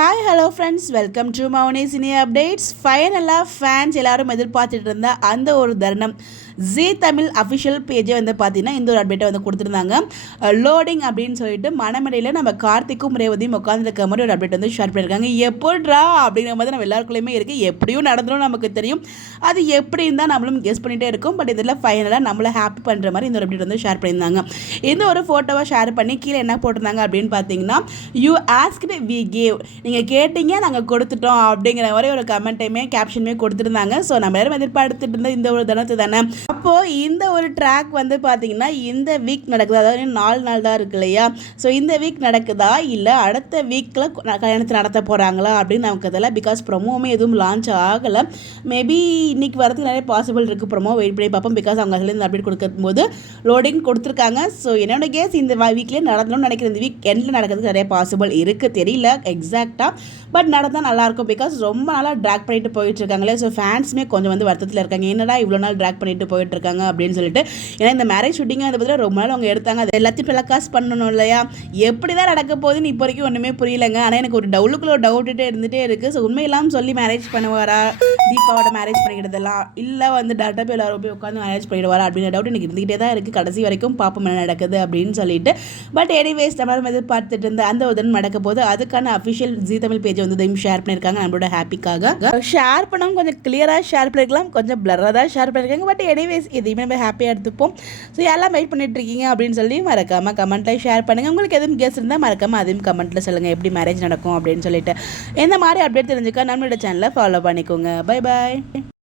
Hi hello friends, welcome to Mouni cine updates. ஃபைனலாக fans எல்லாரும் எதிர்பார்த்துட்டு இருந்த அந்த ஒரு தருணம் ஜீ தமிழ் அஃபிஷியல் பேஜே வந்து பார்த்தீங்கன்னா இந்த ஒரு அப்டேட்டை வந்து கொடுத்துருந்தாங்க. லோடிங் அப்படின்னு சொல்லிட்டு மனமடையில் நம்ம கார்த்திக்கும் ரேவதியும் உட்காந்துருக்க மாதிரி ஒரு அப்டேட் வந்து ஷேர் பண்ணியிருக்காங்க. எப்படிரா அப்படிங்கிற மாதிரி நம்ம எல்லாருக்குள்ளேயுமே இருக்குது. எப்படியும் நடந்துடும் நமக்கு தெரியும். அது எப்படின்னு தான் நம்மளும் கெஸ் பண்ணிகிட்டே இருக்கும். பட் இதில் ஃபைனலாக நம்மளை ஹாப்பி பண்ணுற மாதிரி இந்த ஒரு அப்டேட் வந்து ஷேர் பண்ணியிருந்தாங்க. இந்த ஒரு ஃபோட்டோவை ஷேர் பண்ணி கீழே என்ன போட்டிருந்தாங்க அப்படின்னு பார்த்தீங்கன்னா, யூ ஆஸ்க்டு வி கேவ், நீங்கள் கேட்டீங்க நாங்கள் கொடுத்துட்டோம் அப்படிங்கிற மாதிரி ஒரு கமெண்ட்டையுமே கேப்ஷனுமே கொடுத்துருந்தாங்க. ஸோ நம்ம எல்லாரும் எதிர்பார்த்துட்டு இருந்த இந்த ஒரு தினத்து தானே. அப்போது இந்த ஒரு ட்ராக் வந்து பார்த்தீங்கன்னா இந்த வீக் நடக்குது, அதாவது 4 நாள் தான் இருக்கு இல்லையா. ஸோ இந்த வீக் நடக்குதா இல்லை அடுத்த வீக்கில் கல்யாணத்தை நடத்த போகிறாங்களா அப்படின்னு நமக்கு தெரியல. பிகாஸ் ப்ரொமோவுமே எதுவும் லான்ச் ஆகலை. மேபி இன்னைக்கு வரதுக்கு நிறைய பாசிபிள் இருக்குது. ப்ரொமோ வெயிட் பண்ணி பார்ப்போம். பிகாஸ் அவங்க அதில் இந்த அப்டேட் கொடுக்கும்போது லோடிங் கொடுத்துருக்காங்க. ஸோ என்னோட கேஸ் இந்த வீக்லேயே நடந்தணும்னு நினைக்கிறேன். இந்த வீக் எண்டில் நடக்கிறதுக்கு நிறைய பாசிபிள் இருக்குது, தெரியல எக்ஸாக்டாக. பட் நடந்தால் நல்லாயிருக்கும். பிகாஸ் ரொம்ப நாளாக ட்ராக் பண்ணிட்டு போயிட்டுருக்காங்களே. ஸோ ஃபேன்ஸுமே கொஞ்சம் வந்து வருத்தத்தில் இருக்காங்க. என்னடா இவ்வளோ நாள் ட்ராக் பண்ணிட்டு போயிட்டுருக்காங்க அப்படின்னு சொல்லிட்டு. ஏன்னா இந்த மேரேஜ் ஷூட்டிங்காக அதை பற்றி ரொம்ப நாள் அவங்க எடுத்தாங்க. அது எல்லாத்தையும் டெலகாஸ்ட் பண்ணணும் இல்லையா. எப்படி தான் நடக்க போகுதுன்னு இப்போ வரைக்கும் ஒன்றுமே புரியலைங்க. ஆனால் எனக்கு ஒரு டவுட்டுட்டே இருந்துகிட்டே இருக்குது. ஸோ உண்மையெல்லாம் சொல்லி மேரேஜ் பண்ணுவாரா, தீபாவோட மேரேஜ் பண்ணிக்கிட்டதெல்லாம், இல்லை வந்து டேட்டா போய் எல்லாரும் போய் உட்காந்து மேரேஜ் பண்ணிடுவாரா அப்படின்ற டவுட் எனக்கு இருந்துகிட்டே தான் இருக்குது. கடைசி வரைக்கும் பாப்போம் என்ன நடக்குது அப்படின்னு சொல்லிட்டு. பட் எனிவேஸ் நம்ம எதிர்பார்த்துட்டு இருந்த அந்த உதவி நடக்க போது அதுக்கான அஃபிஷியல் ஜீ தமிழ் பேஜ் வந்து இதையும் ஷேர் பண்ணியிருக்காங்க. நம்மளோட ஹாப்பிக்காக ஷேர் பண்ணவும் கொஞ்சம் கிளியராக ஷேர் பண்ணிருக்கலாம், கொஞ்சம் பிளராக தான் ஷேர் பண்ணியிருக்காங்க. பட் எனிவேஸ் இதையுமே நம்ம ஹாப்பியாக எடுத்துப்போம். ஸோ எல்லாம் வெயிட் பண்ணிட்டு இருக்கீங்க அப்படின்னு சொல்லி மறக்காமல் கமெண்ட்டில் ஷேர் பண்ணுங்கள். உங்களுக்கு எதுவும் கெஸ் இருந்தால் மறக்காமல் அதையும் கமெண்ட்டில் சொல்லுங்கள் எப்படி மேரேஜ் நடக்கும் அப்படின்னு சொல்லிட்டு. இந்த மாதிரி அப்டேட் தெரிஞ்சுக்க நம்மளோட சேனலை ஃபாலோ பண்ணிக்கோங்க. Bye bye.